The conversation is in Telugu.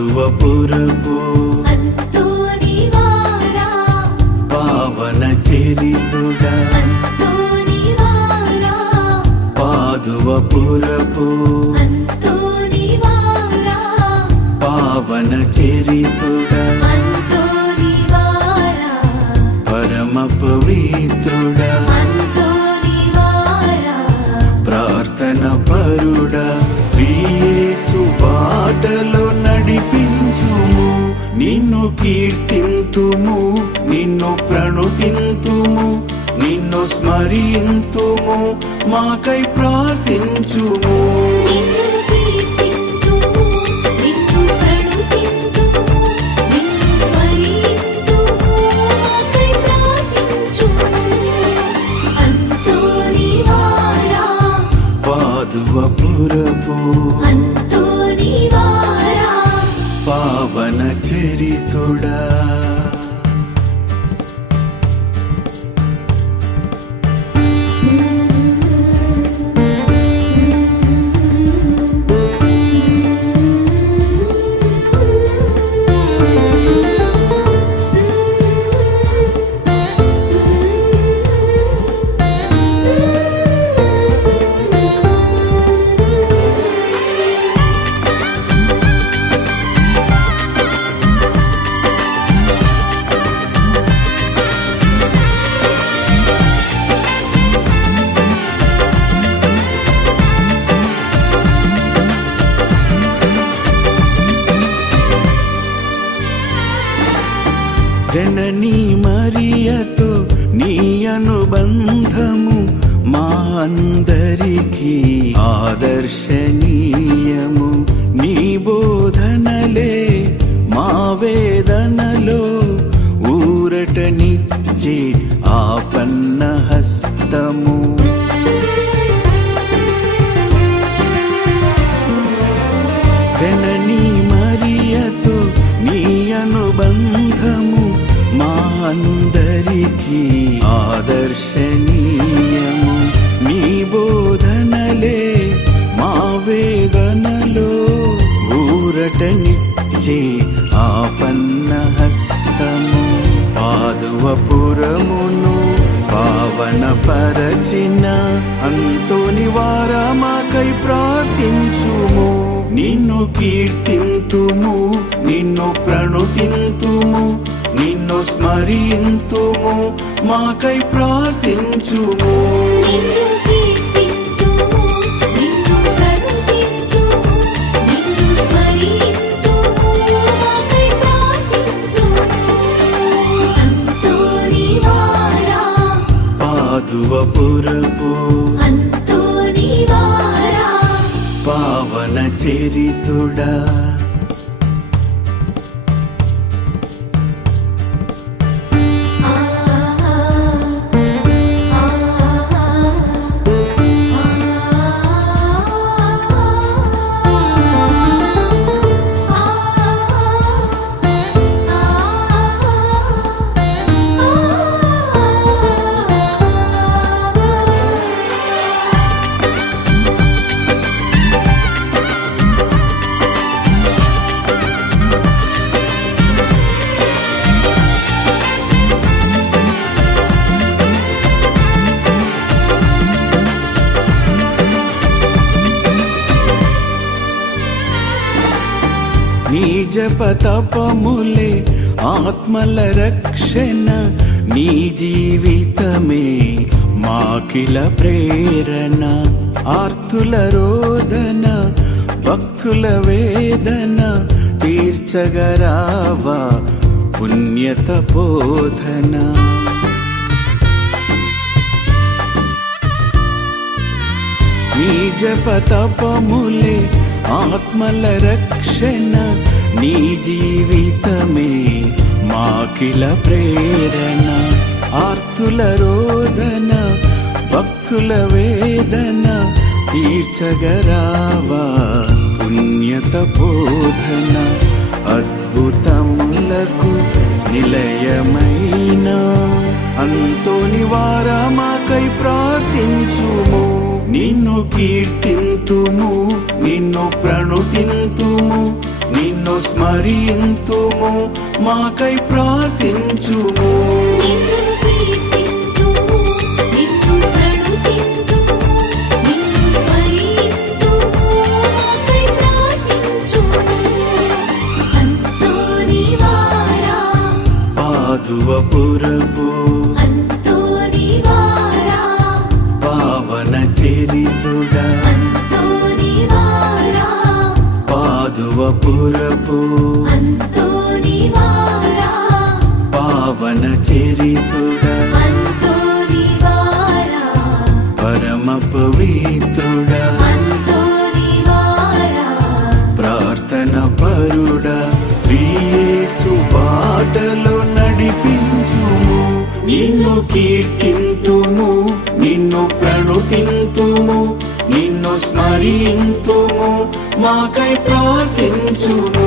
పాదువపురపు అంతోనివారా పావన చరితుడా అంతోనివారా పాదువపురపు అంతోనివారా పావన చరితుడా అంతోనివారా పరమ పవిత్రుడా అంతోనివారా ప్రార్థన పరుడా శ్రీయేసు బాటలో నడిపించుము నిన్ను కీర్తింతుము నిన్ను ప్రణుతింతుము నిన్ను స్మరింతుము మాకై ప్రార్థించుము నిన్ను కీర్తింతుము నిన్ను ప్రణుతింతుము నిన్ను స్మరింతుము మాకై ప్రార్థించుము అంతోనివారా పాదువపురపు అంతోనివారా పావన చరితుడా జననీ మరియతో నీ అనుబంధము మా అందరికీ ఆదర్శనీయము నీ బోధనలే మా వేదనలో ఊరటనిచ్చే ఆపన్న హస్తము జననీ మరియతో నీ అనుబంధము మా అందరికీ ఆదర్శనీయము నీ బోధనలే మా వేదనలో ఊరటనిచ్చే ఆపన్న హస్తము పాదువపురమును పావన పరచిన అంతోనివారా మాకై ప్రార్థించుము నిన్ను కీర్తింతుము నిన్ను ప్రణుతింతుము నిన్ను స్మరింతుము మాకై ప్రార్థించుము నిన్ను కీర్తింతుము నిన్ను ప్రణుతింతుము నిన్ను స్మరింతుము మాకై ప్రార్థించుము అంతోనివారా పాదువపురపు అంతోనివారా పావన చరితుడా నీ జపతపములే ఆత్మల రక్షణ నీ జీవితమే మాకిల ప్రేరణ ఆర్తుల రోదన భక్తుల వేదన తీర్చగరావా పుణ్యత బోధన నీ జపతపములే ఆత్మల రక్షణ నీ జీవితమే మాకిల ప్రేరణ ఆర్తుల రోదన భక్తుల వేదన తీర్చగరావా పుణ్యత బోధన అద్భుతములకు నిలయమైన అంతోనివారా మాకై ప్రార్థించుము నిన్ను కీర్తింతుము నిన్ను ప్రణుతింతుము నిన్ను స్మరింతుము మాకై ప్రార్థించుము నిన్ను కీర్తింతుము నిన్ను ప్రణుతింతుము నిన్ను స్మరింతుము మాకై ప్రార్థించుము అంతోనివారా పాదువపురపు అంతోనివారా పావన చరితుడా అంతోనివారా పాదువపురపు అంతోనివారా పావన చరితుడా అంతోనివారా పరమ పవిత్రుడా అంతోనివారా ప్రార్థన పరుడా శ్రీయేసు బాటలో నడిపించుము నిన్ను కీర్తింతుము నిన్ను ప్రణుతింతుము నిన్ను స్మరింతుము మాకై ప్రార్థించుము